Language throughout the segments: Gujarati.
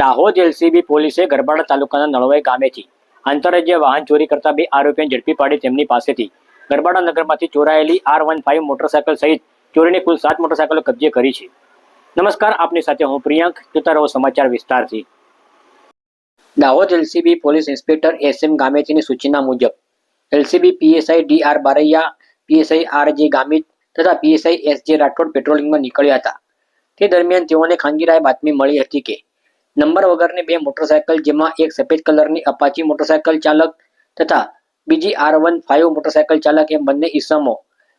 દાહોદ એલસીબી પોલીસે ગરબાડા તાલુકાના નળવાઈ ગામેથી આંતરરાજ્ય વાહન ચોરી કરતા બે આરોપીને ઝડપી પાડી તેમની પાસેથી. ગરબાડા નગરમાંથી ચોરાયેલી આર વન ફાઇવ મોટરસાયકલ સહિત ચોરીની કુલ સાત મોટરસાયકલો કબજે કરી છે. નમસ્કાર, આપની સાથે હું પ્રિયાંક, જોતા રહો સમાચાર વિસ્તારથી. Dahod LCB police inspector S M ગામેતીની સૂચના મુજબ, LCB PSI D R Baraiya, PSI R J Gamit તથા પીએસઆઈ એસ જે રાઠોડ પેટ્રોલિંગમાં નીકળ્યા હતા. તે દરમિયાન તેઓને ખાનગી રાય બાતમી મળી હતી કે નંબર વગરની બે મોટરસાયકલ, જેમાં એક સફેદ કલરની અપાચી મોટરસાયકલ ચાલક તથા બીજી આર વન ફાઇવ મોટરસાયકલ ચાલક એમ બંને ઇસમો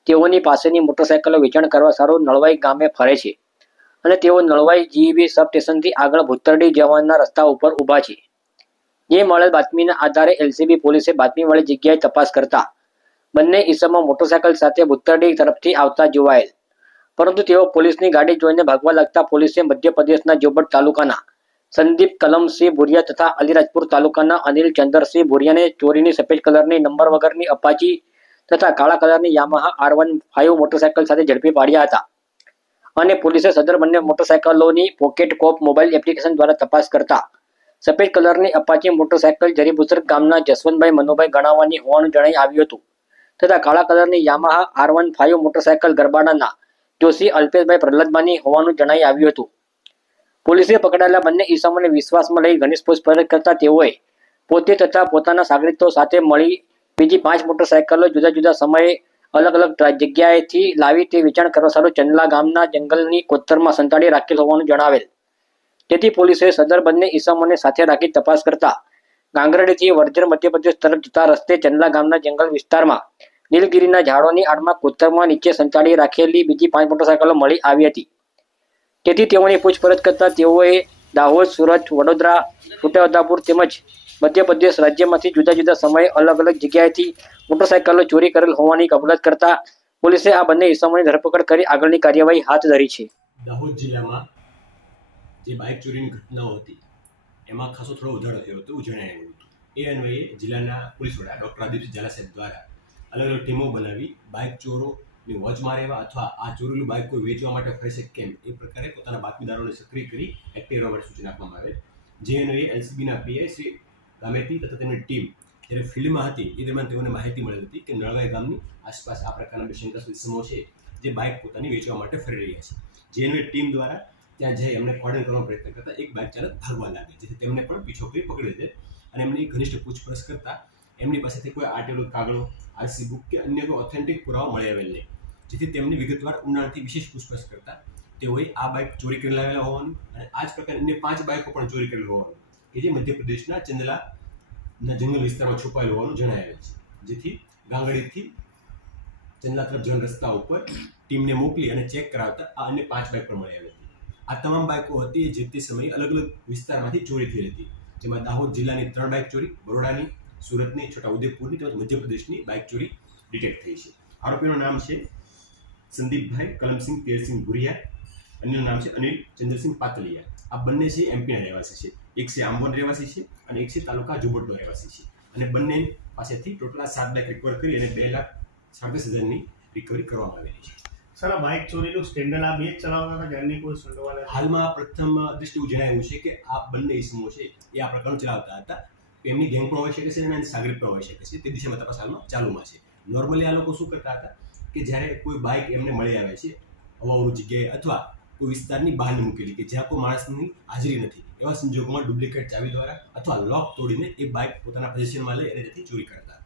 તેઓની પાસેની મોટરસાયકલો વેચાણ કરવા સારું નળવાઈ ગામે ફરે છે. અને તેઓ નળવાઈ જીઈબી સબ સ્ટેશનથી આગળ ભૂતરડી જવાના રસ્તા ઉપર ઊભા છે. જે મળેલ બાતમીના આધારે એલસીબી પોલીસે બાતમી વાળી જગ્યાએ તપાસ કરતા બંને ઇસમો મોટરસાયકલ સાથે ભૂતરડી તરફથી આવતા જોવાયેલ. પરંતુ તેઓ પોલીસની ગાડી જોઈને ભાગવા લાગતા પોલીસે મધ્યપ્રદેશના જોબટ તાલુકાના સંદીપ કલમસિંહ ભુરિયા તથા અલીરાજપુર તાલુકાના અનિલ ચંદરસિંહ ભુરિયાને ચોરીની સફેદ કલરની નંબર વગરની અપાચી તથા કાળા કલરની Yamaha R one five motorcycle સાથે ઝડપી પાડ્યા હતા. અને પોલીસે સદર બંને મોટરસાયકલોની પોકેટ કોપ મોબાઈલ એપ્લિકેશન દ્વારા તપાસ કરતા સફેદ કલરની અપાચી મોટરસાયકલ જરીબુસર ગામના જસવંતભાઈ મનુભાઈ ગણાવાની હોવાનું જણાઈ આવ્યું હતું. તથા કાળા કલરની Yamaha R one five motorcycle ગરબાડાના Joshi Alpeshbhai પ્રહલાદમાની હોવાનું જણાઈ આવ્યું હતું. પોલીસે પકડાયેલા બંને ઈસમોને વિશ્વાસમાં લઈ ઘનિષ્ઠ પૂછપરછ કરતા તેઓએ પોતે તથા પોતાના સાગરીતો સાથે મળી બીજી પાંચ મોટરસાયકલો જુદા જુદા સમયે અલગ અલગ જગ્યાએથી લાવી તે વેચાણ કરવા સારું ચંદલા ગામના જંગલની કોતરમાં સંતાડી રાખેલ હોવાનું જણાવેલ. તેથી પોલીસે સદર બંને ઈસમોને સાથે રાખી તપાસ કરતા ગાંગરડીથી વર્જર મધ્યપ્રદેશ તરફ જતા રસ્તે ચંદલા ગામના જંગલ વિસ્તારમાં નીલગીરીના ઝાડોની આડમાં કોતરમાં નીચે સંતાડી રાખેલી બીજી પાંચ મોટરસાયકલો મળી આવી હતી. તેથી તેઓની પૂછપરછ કરતા તેઓએ દાહોદ, સુરત, વડોદરા છોટાઉદેપુર તેમજ મધ્યપ્રદેશ રાજ્યમાંથી જુદા જુદા સમયે અલગ અલગ જગ્યાએથી મોટરસાયકલો ચોરી કરેલ હોવાની કબૂલાત કરતા પોલીસે આ બંને ઇસમોની ધરપકડ કરી આગળની કાર્યવાહી હાથ ધરી છે. દાહોદ જિલ્લામાં જે બાઇક ચોરીની ઘટનાઓ હતી, એમાં ખાસો થોડો વધારો થયો હતો જણાઈ આવ્યું હતું. એ અન્વયે જિલ્લાના પોલીસ વડા ડૉક્ટર આદિત્ય ઝાલા દ્વારા અલગ અલગ ટીમો બનાવી બાઇક ચોરોની વોચમાં રહેવા અથવા આ ચોરેલું બાઇક કોઈ વેચવા માટે ફરી શકે કેમ? એ પ્રકારે પોતાના બાતમીદારોને સક્રિય કરી એક્ટિવ રહેવા સૂચના આપવામાં આવે જે અન્વયે એલસીબીના પીઆઈ શ્રી ગામેતી તથા તેમની ટીમ જ્યારે ફિલ્ડમાં હતી, એ દરમિયાન તેઓને માહિતી મળી હતી કે નળવાઈ ગામની આસપાસ આ પ્રકારના બે શંકાસ્પદ ઇસમો છે જે બાઇક પોતાની વેચવા માટે ફરી રહ્યા છે. જે ટીમ દ્વારા ત્યાં જઈ એમને કોર્ડન કરવાનો પ્રયત્ન કરતા એક બાઇક ચાલક ભાગવા લાગે જેથી તેમને પણ પીછો કરી પકડી લીધે અને એમની ઘનિષ્ઠ પૂછપરછ કરતા એમની પાસેથી કોઈ આર્ટેલો કાગળો આરસી બુક કે અન્ય કોઈ ઓથેન્ટિક પુરાવા મળી આવેલ નહીં. જેથી તેમની વિગતવાર ઉનાળથી વિશેષ પૂછપરછ કરતા તેઓએ આ બાઇક ચોરી કરી લાવેલા હોવાનું અને આ જ પ્રકારે અન્ય પાંચ બાઇકો પણ ચોરી કરેલ હોવાનું કે જે મધ્યપ્રદેશના ચંદલાના જંગલ વિસ્તારમાં છુપાયેલું હોવાનું જણાવેલ છે. જેથી ગાંગડીથી ચંદલા તરફ જવાના રસ્તા ઉપર ટીમને મોકલી અને ચેક કરાવતા આ અન્ય પાંચ બાઇક પણ મળી આવી હતી. આ તમામ બાઇકો હતી જે તે સમયે અલગ અલગ વિસ્તારમાંથી ચોરી થઈ હતી. જેમાં દાહોદ જિલ્લાની ત્રણ બાઇક ચોરી, બરોડાની, સુરતની, છોટાઉદેપુરની તેમજ મધ્યપ્રદેશની બાઇક ચોરી ડિટેક્ટ થઈ છે. આરોપીનું નામ છે સંદીપભાઈ કલમસિંહ તેરસિંહ ભુરિયા અન્યનું નામ છે અનિલ ચંદ્રસિંહ પાતલિયા. આ બંને છે એમપીના રહેવાસી છે. એક છે આંબોન રહેવાસી છે અને એક છે તાલુકા જુબટનો રહેવાસી છે. અને બંને પાસેથી ટોટલ સાત લાખ રિકવર કરી અને બે લાખ સાડત્રીસ હજારની રિકવરી કરવામાં આવેલી છે. સર આ બાઇક ચોરીનું સ્કેન્ડલ આ બે જ ચલાવતા હતા ઘરની કોઈ સંડોવાયેલા હાલમાં પ્રથમ દ્રષ્ટિ એવું જણાવ્યું છે કે આ બંને ઇસમો છે એ આ પ્રકારનું ચલાવતા હતા. એમની ગેંગ પણ હોઈ શકે છે અને સાગરી પણ હોઈ શકે છે. તે દિશામાં તપાસ હાલમાં ચાલુમાં છે. નોર્મલી આ લોકો શું કરતા હતા? કે જ્યારે કોઈ બાઇક એમને મળી આવે છે અવાવરું જગ્યાએ અથવા કોઈ વિસ્તારની બહાર મૂકેલી કે જ્યાં કોઈ માણસની હાજરી નથી, એવા સંજોગોમાં ડુપ્લિકેટ ચાવી દ્વારા અથવા લોક તોડીને એ બાઇક પોતાના પોઝિશનમાં લઈ અને તેથી ચોરી કરતા